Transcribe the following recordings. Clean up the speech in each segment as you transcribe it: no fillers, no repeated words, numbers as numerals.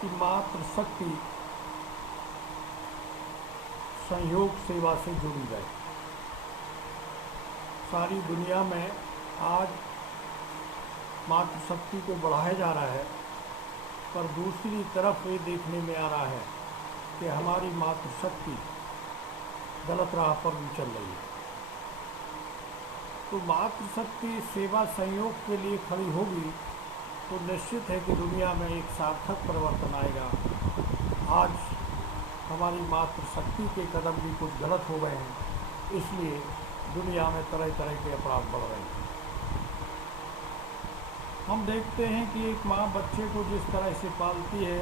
कि मातृशक्ति संयोग सेवा से जुड़ी रहे। सारी दुनिया में आज मातृशक्ति को बढ़ाया जा रहा है, पर दूसरी तरफ ये देखने में आ रहा है कि हमारी मातृशक्ति गलत राह पर भी चल रही है। तो मातृशक्ति सेवा संयोग के लिए खड़ी होगी तो निश्चित है कि दुनिया में एक सार्थक परिवर्तन आएगा। आज हमारी मातृशक्ति के कदम भी कुछ गलत हो गए हैं, इसलिए दुनिया में तरह तरह के अपराध बढ़ रहे हैं। हम देखते हैं कि एक माँ बच्चे को जिस तरह से पालती है,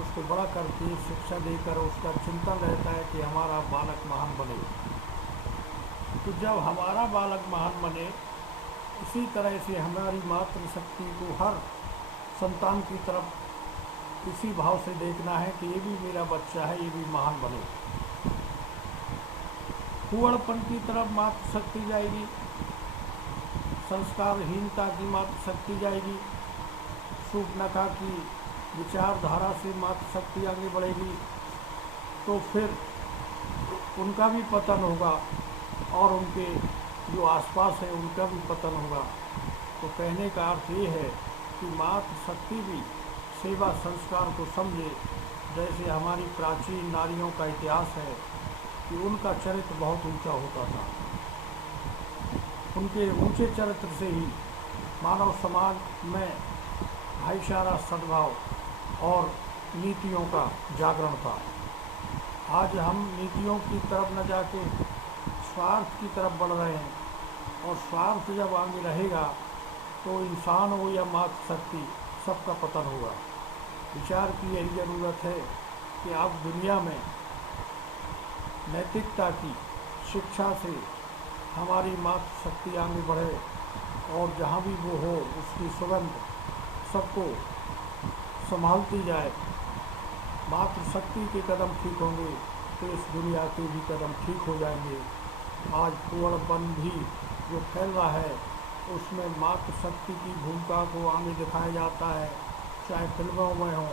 उसको बड़ा करती है, शिक्षा देकर उसका चिंतन रहता है कि हमारा बालक महान बने। तो जब हमारा बालक महान बने, इसी तरह से हमारी मातृशक्ति को हर संतान की तरफ इसी भाव से देखना है कि ये भी मेरा बच्चा है, ये भी महान बने। कुंवरपन की तरफ मातृशक्ति जाएगी, संस्कारहीनता की मातृशक्ति जाएगी, शूर्पणखा की विचारधारा से मातृशक्ति आगे बढ़ेगी, तो फिर उनका भी पतन होगा और उनके जो आसपास है उनका भी पतन होगा। तो कहने का अर्थ ये है कि मातृशक्ति भी सेवा संस्कार को समझे। जैसे हमारी प्राचीन नारियों का इतिहास है कि उनका चरित्र बहुत ऊंचा होता था, उनके ऊंचे चरित्र से ही मानव समाज में भाईचारा, सद्भाव और नीतियों का जागरण था। आज हम नीतियों की तरफ न जाके स्वार्थ की तरफ बढ़ रहे हैं, और स्वार्थ जब आगे रहेगा तो इंसान हो या मातृशक्ति सबका पतन होगा। विचार की यही ज़रूरत है कि आप दुनिया में नैतिकता की शिक्षा से हमारी मातृशक्ति आगे बढ़े, और जहाँ भी वो हो उसकी सुगंध सबको संभालती जाए। मातृशक्ति के कदम ठीक होंगे तो इस दुनिया के भी कदम ठीक हो जाएंगे। आज कुंवरपन भी जो फैल रहा है उसमें मातृशक्ति की भूमिका को आगे दिखाया जाता है, चाहे फिल्मों में हो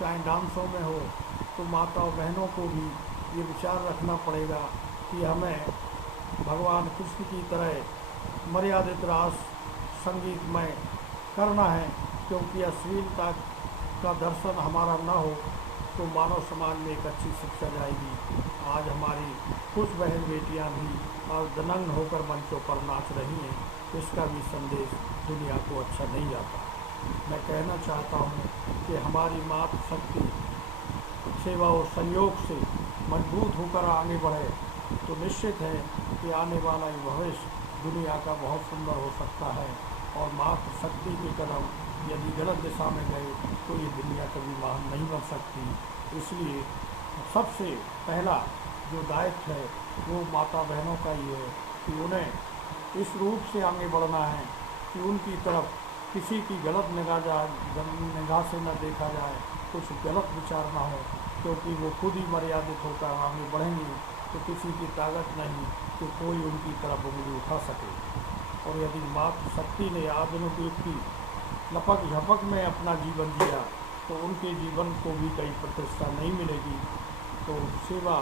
चाहे डांसों में हो। तो माताओं बहनों को भी ये विचार रखना पड़ेगा कि हमें भगवान कृष्ण की तरह मर्यादित रास संगीतमय करना है, क्योंकि अश्लीलता का दर्शन हमारा न हो तो मानव समाज में एक अच्छी शिक्षा जाएगी। आज हमारी कुछ बहन बेटियां भी अर्धनग्न होकर मंचों पर नाच रही हैं, इसका भी संदेश दुनिया को अच्छा नहीं जाता। मैं कहना चाहता हूँ कि हमारी मातृशक्ति सेवा और संयोग से मजबूत होकर आगे बढ़े तो निश्चित है कि आने वाला ये भविष्य दुनिया का बहुत सुंदर हो सकता है। और मातृशक्ति के कदम यदि गलत दिशा में गए तो ये दुनिया कभी महान नहीं बन सकती। इसलिए सबसे पहला जो दायित्व है वो माता बहनों का ही है कि उन्हें इस रूप से आगे बढ़ना है कि उनकी तरफ किसी की गलत निगाह से न देखा जाए, कुछ गलत विचार ना हो, क्योंकि वो खुद ही मर्यादित होकर आगे बढ़ेंगे तो किसी की ताकत नहीं कि कोई उनकी तरफ उंगली उठा सके। और यदि मातृशक्ति ने आधुनिक युग की लपक झपक में अपना जीवन जिया तो उनके जीवन को भी कई प्रतिष्ठा नहीं मिलेगी। तो सेवा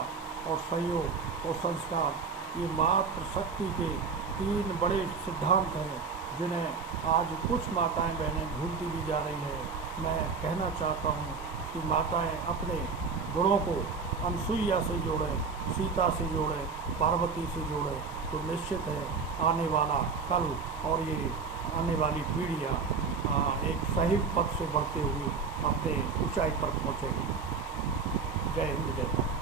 और सहयोग और संस्कार, ये मातृशक्ति के 3 बड़े सिद्धांत हैं जिन्हें आज कुछ माताएं बहनें भूलती भी जा रही हैं। मैं कहना चाहता हूँ कि माताएं अपने गुणों को अनसुईया से जोड़ें, सीता से जोड़ें, पार्वती से जोड़ें, तो निश्चित है आने वाला कल और ये आने वाली पीढ़ियाँ एक सही पथ से बढ़ते हुए अपने ऊंचाई पर पहुँचेगी। जय हिंद, जय भारत।